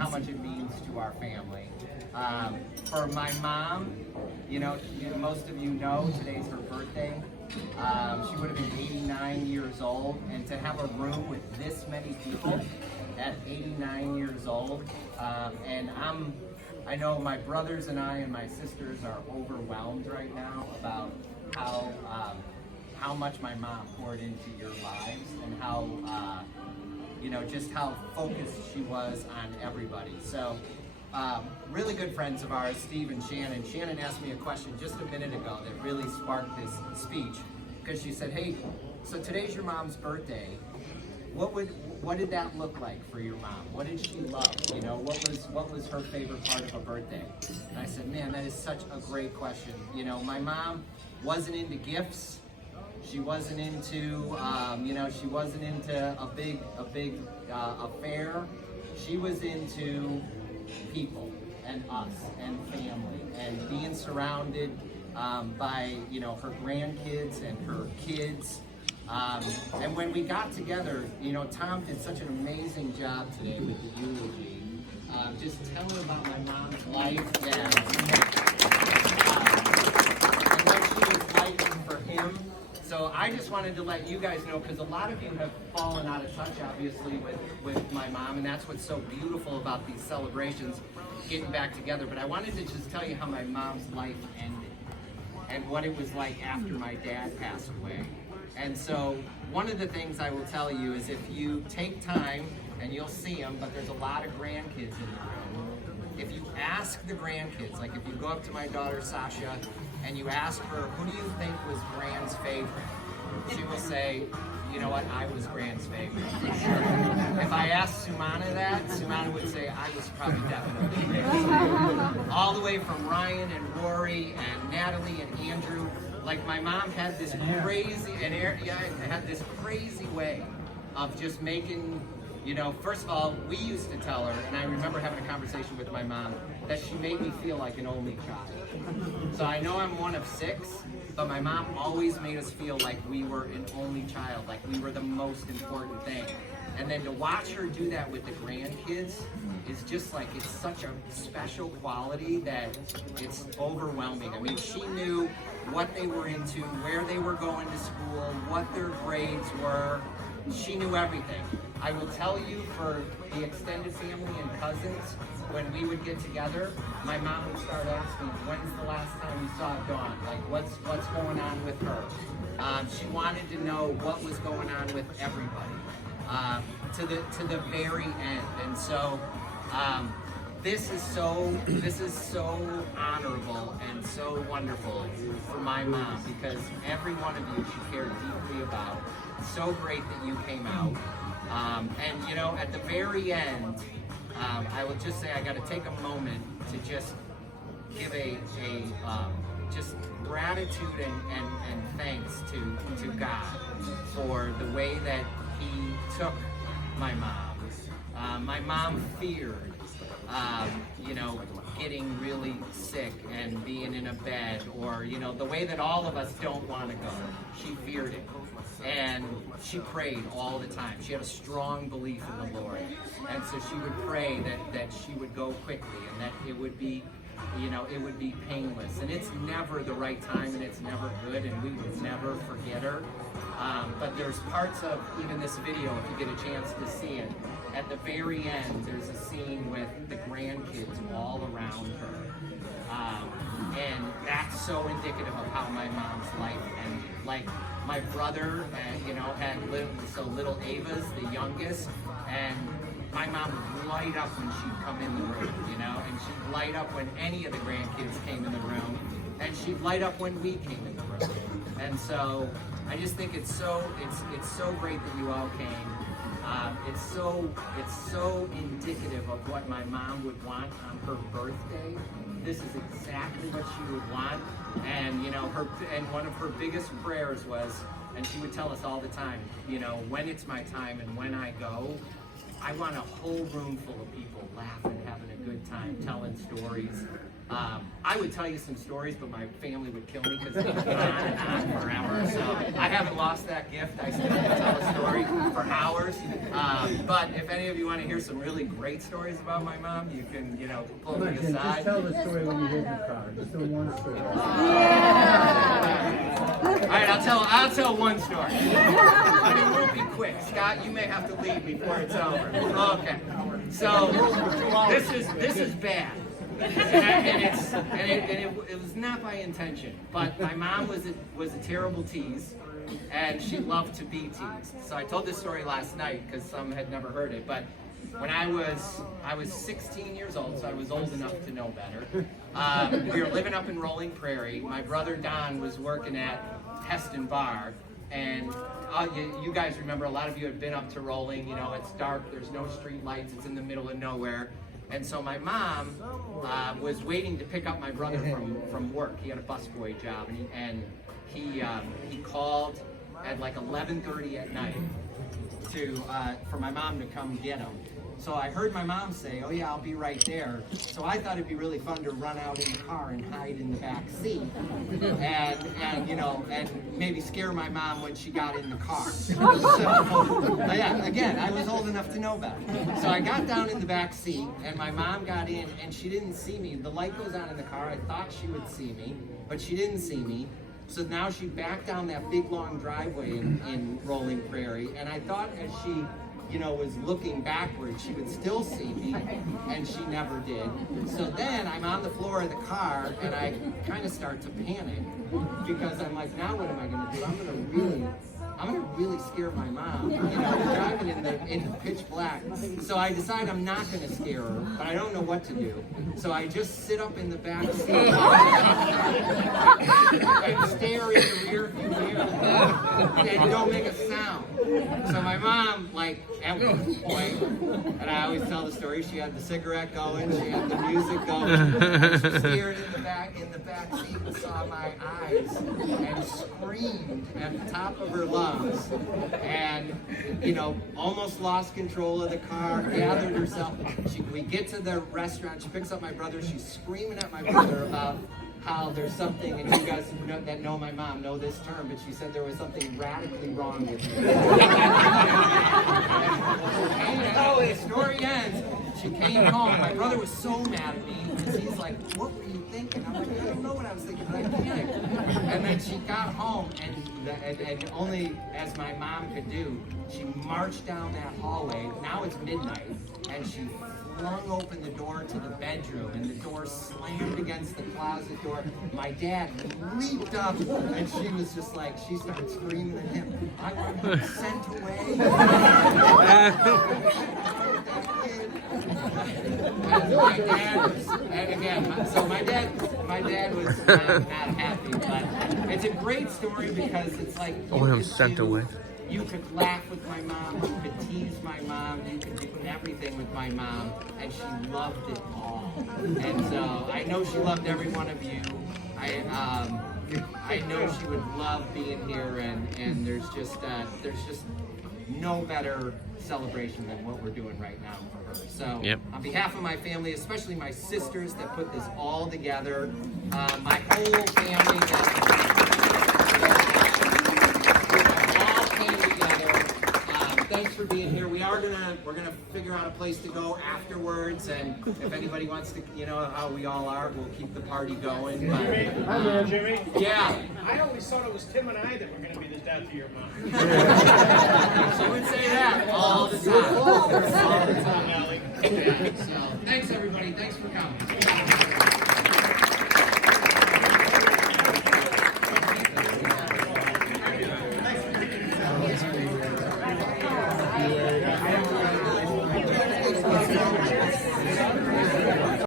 how much it means to our family. For my mom, most of you know today's her birthday. She would have been 89 years old, and to have a room with this many people at 89 years old, and I know my brothers and I and my sisters are overwhelmed right now about how much my mom poured into your lives, and how just how focused she was on everybody. So really good friends of ours, Steve and Shannon. Shannon asked me a question just a minute ago that really sparked this speech, because she said, "Hey, so today's your mom's birthday. What did that look like for your mom? What did she love? What was her favorite part of a birthday?" And I said, "Man, that is such a great question. My mom wasn't into gifts. She wasn't into she wasn't into a big affair. She was into people and us and family and being surrounded by her grandkids and her kids." And when we got together, Tom did such an amazing job today with the eulogy, just telling about my mom's life and what she was like for him. So I just wanted to let you guys know, because a lot of you have fallen out of touch, obviously, with my mom, and that's what's so beautiful about these celebrations, getting back together. But I wanted to just tell you how my mom's life ended and what it was like after my dad passed away. And so one of the things I will tell you is, if you take time, and you'll see them, but there's a lot of grandkids in the room. If you ask the grandkids, like if you go up to my daughter Sasha and you ask her, "Who do you think was Grand's favorite?" she will say, "You know what, I was Grand's favorite, for sure." If I asked Sumana that, Sumana would say, "I was probably definitely Grand's favorite." All the way from Ryan and Rory and Natalie and Andrew. Like, my mom had this crazy, had this crazy way of just making, first of all, we used to tell her, and I remember having a conversation with my mom, that she made me feel like an only child. So I know I'm one of 6, but my mom always made us feel like we were an only child, like we were the most important thing. And then to watch her do that with the grandkids is just like, it's such a special quality that it's overwhelming. I mean, she knew what they were into, where they were going to school, what their grades were. She knew everything. I will tell you, for the extended family and cousins, when we would get together, my mom would start asking, "When's the last time you saw Dawn? Like, what's going on with her?" She wanted to know what was going on with everybody, to the very end. And so this is so honorable and so wonderful for my mom, because every one of you she cared deeply about. So great that you came out. And at the very end, I will just say, I got to take a moment to just give just gratitude and thanks to God for the way that He took my mom. My mom feared, getting really sick and being in a bed, or, the way that all of us don't want to go. She feared it. And she prayed all the time. She had a strong belief in the Lord. And so she would pray that she would go quickly, and that it would be, it would be painless. And it's never the right time, and it's never good, and we would never forget her. But there's parts of even this video, if you get a chance to see it, at the very end, there's a scene with the grandkids all around her. And that's so indicative of how my mom's life ended. Like, my brother, had little Ava's the youngest, and my mom would light up when she'd come in the room, and she'd light up when any of the grandkids came in the room, and she'd light up when we came in the room. And so I just think it's so great that you all came. It's so indicative of what my mom would want on her birthday. This is exactly what she would want. And one of her biggest prayers was, and she would tell us all the time, when it's my time and when I go, I want a whole room full of people laughing, having a good time, telling stories. I would tell you some stories, but my family would kill me because it goes on and on forever. So I haven't lost that gift. I still can tell a story for hours. But if any of you want to hear some really great stories about my mom, you can, pull me aside. Just tell the story when you get in the car. Just do one story. All right, I'll tell one story. But it won't be quick. Scott, you may have to leave before it's over. Okay. So this is bad. It was not by intention, but my mom was a terrible tease, and she loved to be teased. So I told this story last night because some had never heard it. But when I was 16 years old, so I was old enough to know better. We were living up in Rolling Prairie. My brother Don was working at Heston Bar, and you guys remember, a lot of you have been up to Rolling. It's dark. There's no street lights. It's in the middle of nowhere. And so my mom was waiting to pick up my brother from work. He had a busboy job, and he called at like 11:30 at night for my mom to come get him. So I heard my mom say, "Oh yeah, I'll be right there." So I thought it'd be really fun to run out in the car and hide in the back seat, and maybe scare my mom when she got in the car. So yeah, again, I was old enough to know better. So I got down in the back seat, and my mom got in, and she didn't see me. The light goes on in the car. I thought she would see me, but she didn't see me. So now she backed down that big long driveway in Rolling Prairie, and I thought as she was looking backwards, she would still see me, and she never did. So then I'm on the floor of the car, and I kind of start to panic, because I'm like, now what am I going to do? I'm gonna really scare my mom, driving in the pitch black. So I decide I'm not gonna scare her, but I don't know what to do. So I just sit up in the back seat and stare in the rear view mirror and don't make a sound. So my mom, at one point, and I always tell the story, she had the cigarette going, she had the music going, and she stared in the back seat and saw my eyes and screamed at the top of her lungs. And almost lost control of the car, gathered herself. We get to the restaurant, she picks up my brother, she's screaming at my brother about how there's something, and you guys that know my mom know this term, but she said there was something radically wrong with me. The story ends, she came home, my brother was so mad at me, because he's like, "What were you thinking?" I'm like, "I don't know what I was thinking, but I panicked." And then she got home, and only as my mom could do, she marched down that hallway. Now it's midnight, and she flung open the door to the bedroom, and the door slammed against the closet door. My dad leaped up, and she was just like, she started screaming at him, "I want him sent away." And my dad was, and again, so my dad was not happy, but it's a great story because it's like, I'm sent away. You could laugh with my mom, you could tease my mom, you could do everything with my mom, and she loved it all. And so I know she loved every one of you. I know she would love being here, and there's just no better celebration than what we're doing right now for her. So on behalf of my family, especially my sisters that put this all together, my whole family all came together. Thanks for being here. We're gonna figure out a place to go afterwards, and if anybody wants to, how we all are, we'll keep the party going. But, Jimmy? Yeah. I always thought it was Tim and I that were going to be the dad to your mom. She would say that all the time. All the time. Allie. Yeah, so, thanks everybody. Thanks for coming.